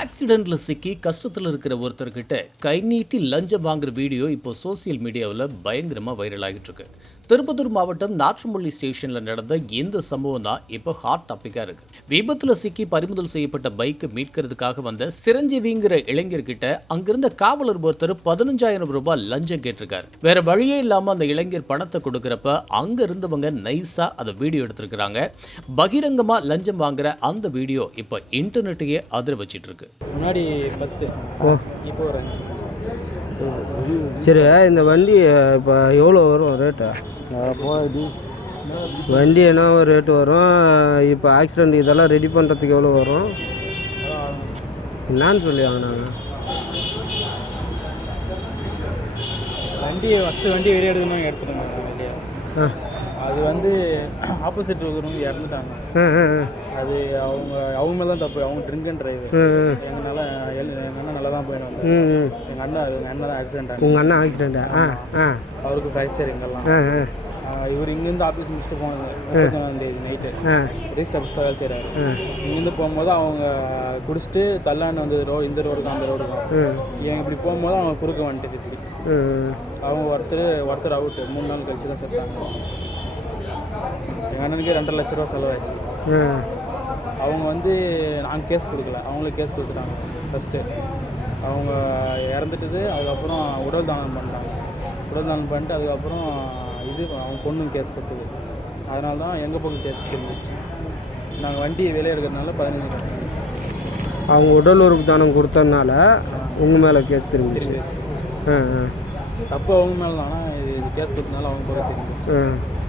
ஆக்சிடென்ட்ல சிக்கி கஷ்டத்தில் இருக்கிற ஒருத்தர்கிட்ட கை நீட்டி லஞ்சம் வாங்குற வீடியோ இப்போ சோசியல் மீடியாவில் பயங்கரமாக வைரல் ஆகிட்டு இருக்கு. திருப்பத்தூர் மாவட்டம் நாற்றம்பள்ளி ஸ்டேஷன்ல நடந்த இந்த சம்பவம் தான் இப்போ ஹாட் டாபிக்கா இருக்கு. விபத்துல சிக்கி பறிமுதல் செய்யப்பட்ட பைக்கை மீட்கிறதுக்காக வந்த சிரஞ்சீவிங்கிற இளைஞர்கிட்ட அங்கிருந்த காவலர் ஒருத்தர் 15,000 ரூபாய் லஞ்சம் கேட்டிருக்காரு. வேற வழியே இல்லாம அந்த இளைஞர் பணத்தை கொடுக்கறப்ப அங்க இருந்தவங்க நைஸா அதை வீடியோ எடுத்திருக்கிறாங்க. பகிரங்கமா லஞ்சம் வாங்குற அந்த வீடியோ இப்போ இன்டர்நெட்டையே அதிர வச்சிட்டு இருக்கு. முன்னாடி 10 இப்போ சரி, இந்த வண்டி இப்போ எவ்வளோ வரும் ரேட்டு? வண்டி என்ன ரேட்டு வரும்? இப்போ ஆக்சிடெண்ட் இதெல்லாம் ரெடி பண்ணுறதுக்கு எவ்வளோ வரும்? என்னான்னு சொல்லி வாங்கினாங்க. வண்டி ஃபஸ்ட்டு வண்டி வெளியே எடுக்கணும் எடுத்துருந்தாங்க வெளியே. அது வந்து ஆப்போசிட் இருக்கிறவங்க இறந்துட்டாங்க. அது அவங்க மேலே தான் தப்பு. அவங்க ட்ரிங்க் அண்ட் டிரைவர். எங்கள் அண்ணன் நல்லா தான் போயிட்டு வந்தார். எங்கள் அண்ணன் தான் ஆக்சிடென்ட் ஆகும். உங்கள் அண்ணன் ஆக்சிடென்ட்டா? அவருக்கு ஃப்ராக்சர் எங்கெல்லாம். இவர் இங்கேருந்து ஆஃபீஸ் முடிச்சுட்டு போனாங்க நைட்டு. ரீஸ்ட் ஆஃபீஸ் தான் வேலை செய்கிறாரு. இங்கேருந்து போகும்போது அவங்க குடிச்சிட்டு தள்ளாண்டு வந்து இந்த ரோடு தான் அந்த ரோடு தான். இவங்க இப்படி போகும்போது அவங்க குறுக்க வந்துட்டு இப்படி அவங்க ஒருத்தர் அவுட்டு. 3 நாள் கழிச்சு தான் செத்தாங்க. எங்கள் அண்ணனுக்கே 2.5 லட்ச ரூபா செலவாச்சு. அவங்க வந்து நாங்கள் கேஸ் கொடுக்கல, அவங்களுக்கு கேஸ் கொடுத்துட்டாங்க. ஃபஸ்ட்டு அவங்க இறந்துட்டுது. அதுக்கப்புறம் உடல் தானம் பண்ணிட்டாங்க. உடல் தானம் பண்ணிட்டு அதுக்கப்புறம் அவங்க பொண்ணும் கேஸ் கொடுத்தது. அதனால தான் எங்கள் பக்கம் கேஸ் தெரிஞ்சிச்சு. நாங்கள் வண்டி வெளியே எடுக்கிறதுனால 15. அவங்க உடல் உறுப்பு தானம் கொடுத்ததுனால உங்கள் மேலே கேஸ் தெரிஞ்சிச்சு. தப்பு அவங்க மேலே தான். ஆனால் இது கேஸ் கொடுத்தனால அவங்க பக்கம் தெரிஞ்சிச்சு.